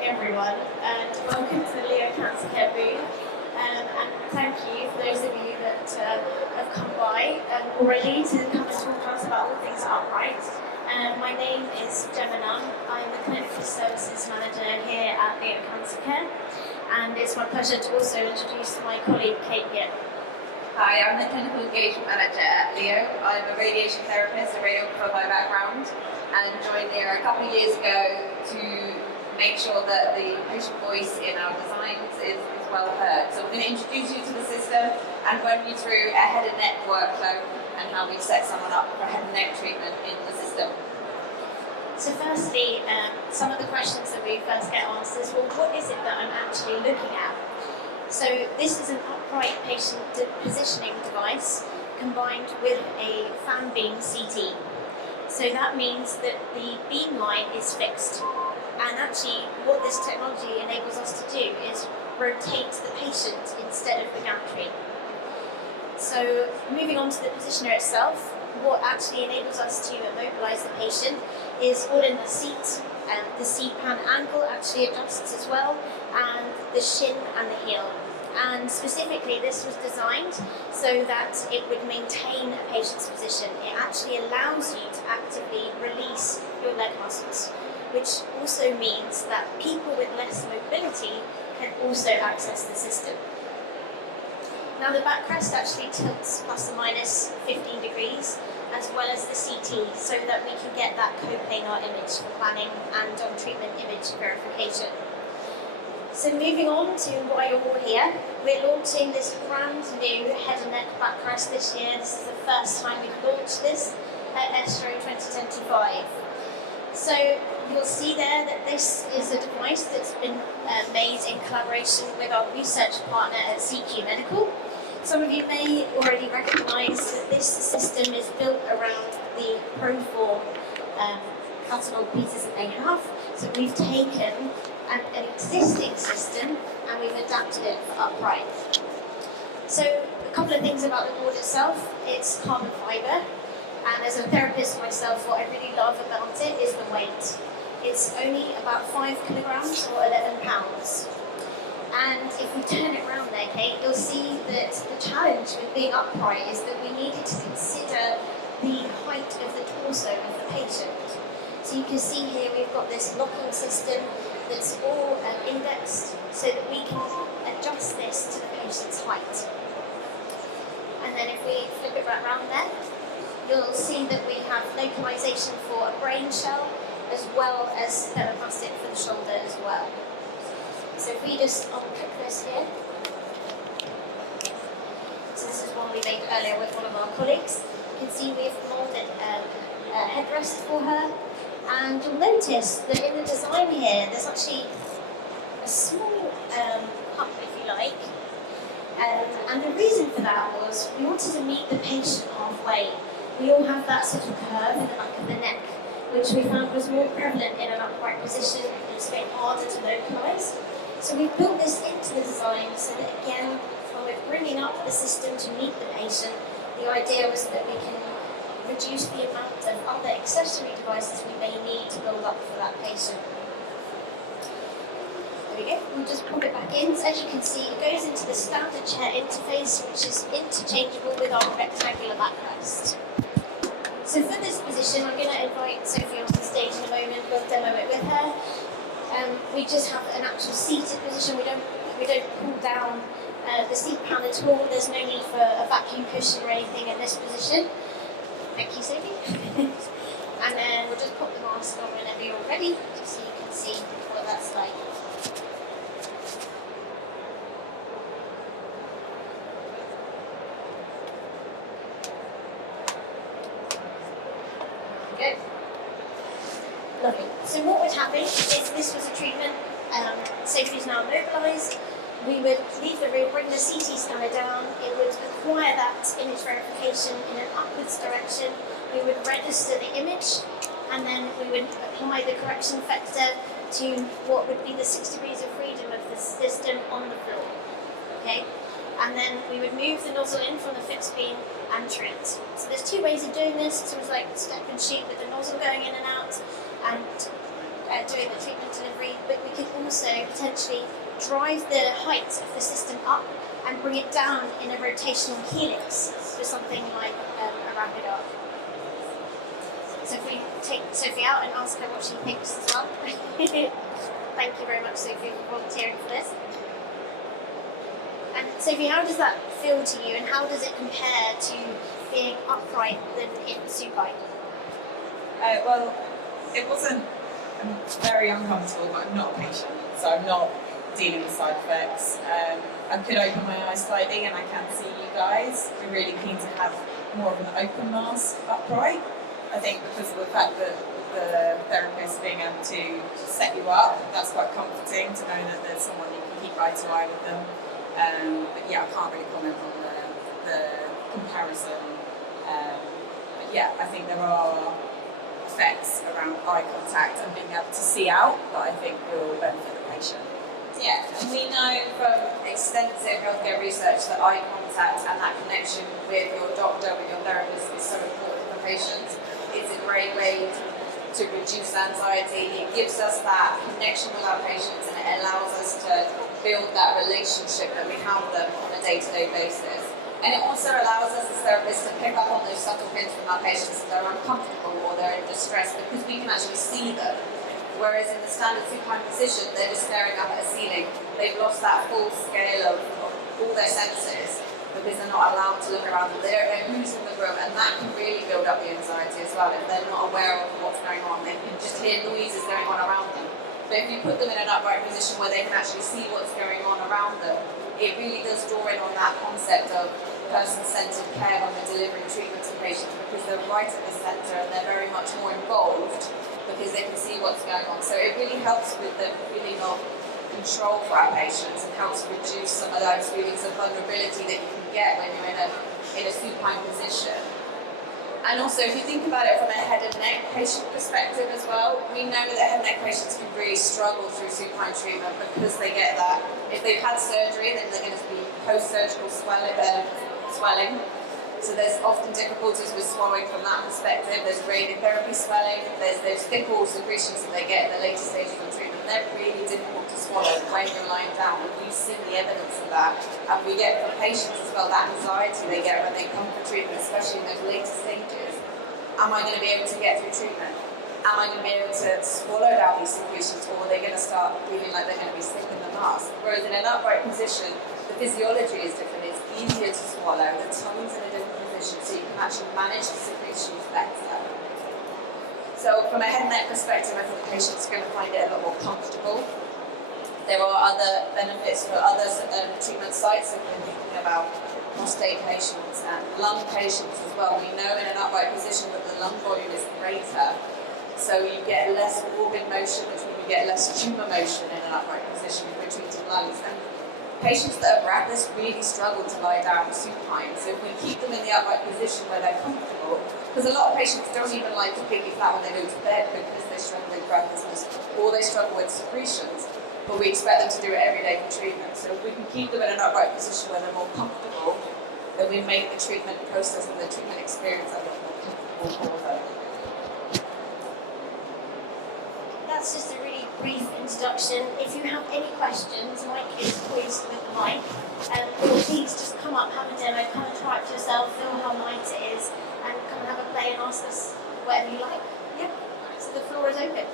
morning, everyone, and welcome to the Leo Cancer Care booth. And thank you for those of you that have come by already to come and talk to us about all things upright. My name is Jemma Nunn. I'm the Clinical Services Manager here at Leo Cancer Care, and it's my pleasure to also introduce my colleague Kate Yip. Hi, I'm the Clinical Engagement Manager at Leo. I'm a radiation therapist, a radiographer by background, and joined Leo a couple of years ago to make sure that the patient voice in our designs is well heard. So we're going to introduce you to the system and run you through a head and neck workflow and how we set someone up for head and neck treatment in the system. So firstly, some of the questions that we first get asked is, well, what is it that I'm actually looking at? So this is an upright patient positioning device combined with a fan beam CT. So that means that the beam line is fixed. And actually what this technology enables us to do is rotate the patient instead of the gantry. So moving on to the positioner itself, what actually enables us to immobilize the patient is all in the seat, and the C-pan angle actually adjusts as well, and the shin and the heel. And specifically this was designed so that it would maintain a patient's position. It actually allows you to actively release your leg muscles, which also means that people with less mobility can also access the system. Now the backrest actually tilts plus or minus 15 degrees, as well as the CT, so that we can get that coplanar image for planning and on-treatment image verification. So moving on to why you're all here, we're launching this brand new head and neck backrest this year. This is the first time we've launched this at ESTRO 2025. So you'll see there that this is a device that's been made in collaboration with our research partner at CQ Medical. Some of you may already recognise that this system is built around the Proform catalogue pieces that they have. So we've taken an existing system and we've adapted it for upright. So a couple of things about the board itself. It's carbon fibre, and as a therapist myself, what I really love about it is the weight. It's only about 5 kilograms or 11 pounds. And if we turn it around there, Kate, you'll see that the challenge with being upright is that we needed to consider the height of the torso of the patient. So you can see here we've got this locking system that's all indexed so that we can adjust this to the patient's height. And then if we flip it right around there, you'll see that we have localization for a brain shell as well as theraplastic for the shoulder as well. So if we just unpick this here, so this is one we made earlier with one of our colleagues. You can see we've molded a headrest for her, and you'll notice that in the design here there's actually a small hump, if you like, and the reason for that was we wanted to meet the patient halfway. We all have that sort of curve in the back of the neck, which we found was more prevalent in an upright position and it's a bit harder to localise. So we've built this into the design so that, again, when we're bringing up the system to meet the patient, the idea was that we can reduce the amount of other accessory devices we may need to build up for that patient. There we go. We'll just pop it back in. So as you can see, it goes into the standard chair interface, which is interchangeable with our rectangular backrest. So for this position, I'm going to invite Sophie onto the stage in a moment. We'll demo it with her. We just have an actual seated position. We don't pull down the seat pan at all. There's no need for a vacuum cushion or anything in this position. Thank you, Sophie. And then we'll just pop the mask on whenever you're ready, just so you can see what that's like. Good. Lovely. So what would happen if this was a treatment, Sophie's now mobilised, we would leave the room, bring the CT scanner down, it would acquire that image verification in an upwards direction, we would register the image, and then we would apply the correction factor to what would be the 6 degrees of freedom of the system on the floor. Okay? And then we would move the nozzle in from the fixed beam and trim it. So there's 2 ways of doing this. So it's like step and shoot with the nozzle going in and out and doing the treatment delivery, but we could also potentially drive the height of the system up and bring it down in a rotational helix for something like a rapid arc. So if we take Sophie out and ask her what she thinks as well. Thank you very much, Sophie, for volunteering for this. And Sophie, how does that feel to you, and how does it compare to being upright than in supine? Well, it wasn't very uncomfortable, but I'm not a patient, so I'm not dealing with side effects. I could open my eyes slightly and I can see you guys. We're really keen to have more of an open mask upright. I think because of the fact that the therapist being able to set you up, that's quite comforting to know that there's someone you can keep eye to eye with them. But yeah, I can't really comment on the comparison. But yeah, I think there are effects around eye contact and being able to see out that I think will benefit the patient. Yeah, and we know from extensive healthcare research that eye contact and that connection with your doctor, with your therapist, is so important for patients. It's a great way to reduce anxiety. It gives us that connection with our patients, and it allows us to build that relationship that we have with them on a day-to-day basis. And it also allows us as therapists to pick up on those subtle hints from our patients that they're uncomfortable or they're in distress, because we can actually see them. Whereas in the standard supine position, they're just staring up at a ceiling. They've lost that full scale of all their senses because they're not allowed to look around them. They don't know who's in the room, and that can really build up the anxiety as well if they're not aware of what's going on. They can just hear noises going on around them. But if you put them in an upright position where they can actually see what's going on around them, it really does draw in on that concept of person-centered care when we're delivering treatment to patients, because they're right at the centre and they're very much more involved because they can see what's going on. So it really helps with the feeling of control for our patients and helps reduce some of those feelings of vulnerability that you can get when you're in a supine position. And also, if you think about it from a head and neck patient perspective as well, we know that head and neck patients can really struggle through supine treatment because they get that. If they've had surgery, then they're going to be post-surgical swelling. So there's often difficulties with swallowing from that perspective. There's radiotherapy swelling. There's those thickle secretions that they get in the later stages of treatment. They're really difficult to swallow when you're lying down. We've seen the evidence of that. And we get from patients as well that anxiety they get when they come for treatment, especially in those later stages. Am I going to be able to get through treatment? Am I going to be able to swallow down these secretions, or are they going to start feeling like they're going to be sick in the mask? Whereas in an upright position, the physiology is different. It's easier to swallow. The tongue's in a different position, so you can actually manage the secretions better. So from a head and neck perspective, I think the patients are going to find it a lot more comfortable. There are other benefits for other treatment sites. If we're thinking about prostate patients and lung patients as well, we know in an upright position that the lung volume is greater. So you get less organ motion, which means you get less tumour motion in an upright position if we're treating lungs. And patients that are breathless really struggle to lie down supine. So if we keep them in the upright position where they're comfortable, because a lot of patients don't even like to completely flat when they go to bed because they struggle with breathlessness or they struggle with secretions, but we expect them to do it every day for treatment. So if we can keep them in an upright position where they're more comfortable, then we make the treatment process and the treatment experience a lot more comfortable for them. That's just a really brief introduction. If you have any questions, Mike is poised with the mic. Or please just come up, have a demo, come and try it for yourself, feel how light it is, and come and have a play and ask us whatever you like. Yeah, so the floor is open.